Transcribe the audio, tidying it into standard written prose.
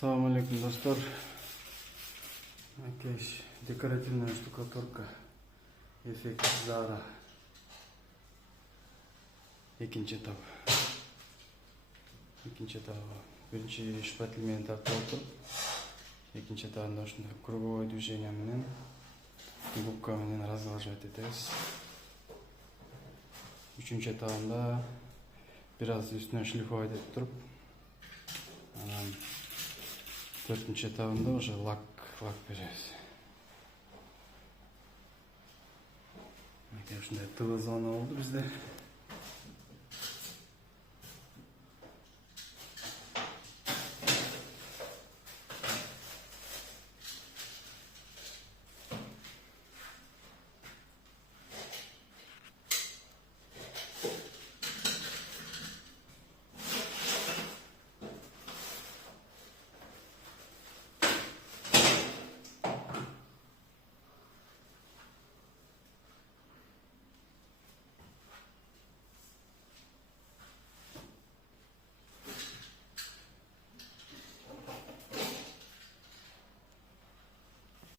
Салам алейкум, достор. Окей, декоративная штукатурка. Эффект Зара. Экинчи этап. Биринчи шпатель менен тартып отуруп, экинчи этабында ушундай круговой движение менен губка менен разглаживать этебиз. Үчүнчү этабында бир аз үстүнөн шлифовать этип туруп, анан төртүнчү этабында уже лак беребиз. Ушундай тыгыз зона болду бизде.